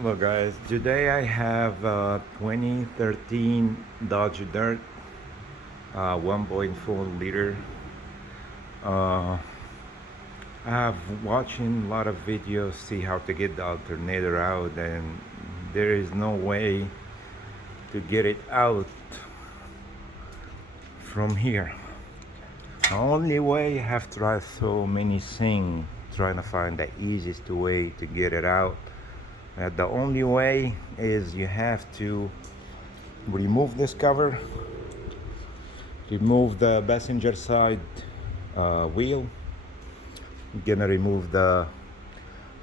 Well, guys, today I have a 2013 Dodge Dirt, 1.4 liter. Uh, I have watching a lot of videos, see how to get the alternator out, and there is no way to get it out from here. The only way, I have tried so many things trying to find the easiest way to get it out. The only way is you have to remove this cover, remove the passenger side wheel. You're gonna remove the,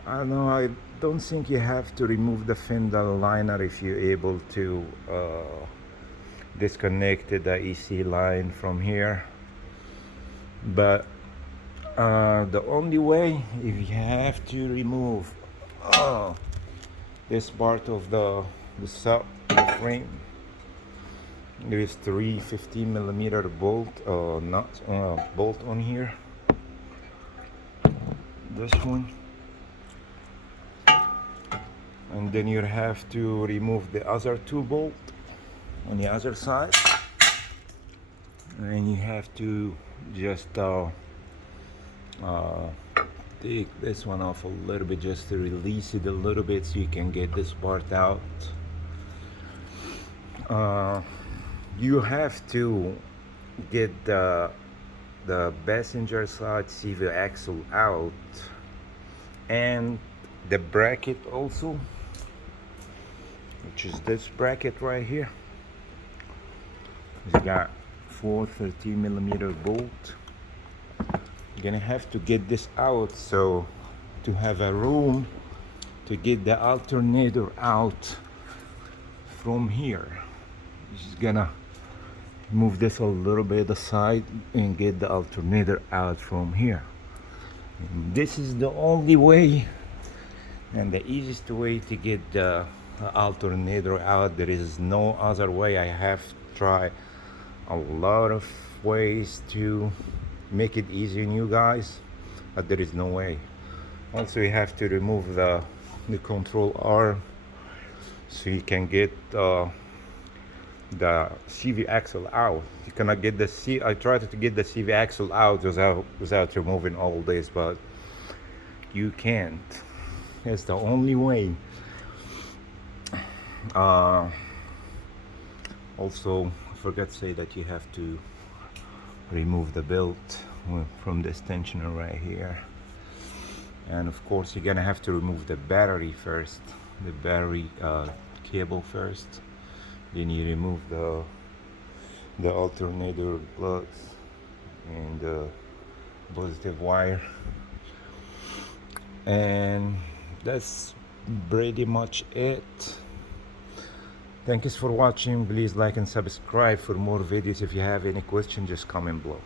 I don't know, I don't think you have to remove the fender liner if you're able to disconnect the EC line from here. But the only way, if you have to remove this part of the sub frame, there is three 15mm bolt on here. This one, and then you have to remove the other two bolt on the other side, and you have to just take this one off a little bit, just to release it a little bit so you can get this part out. You have to get the passenger side CV axle out, and the bracket also, which is this bracket right here. It's got four 13mm bolt. You're gonna have to get this out, so to have a room to get the alternator out from here, just gonna move this a little bit aside and get the alternator out from here. And this is the only way and the easiest way to get the alternator out. There is no other way. I have tried a lot of ways to make it easy on you guys, but there is no way. Also, you have to remove the control arm so you can get the CV axle out. You cannot get the I tried to get the CV axle out without removing all this, but you can't. That's the only way. Also, I forgot to say that you have to remove the belt from this tensioner right here, and of course you're gonna have to remove the battery first, the battery cable first. Then you remove the alternator plugs and the positive wire, and that's pretty much it. Thank you for watching. Please like and subscribe for more videos. If you have any questions, just comment below.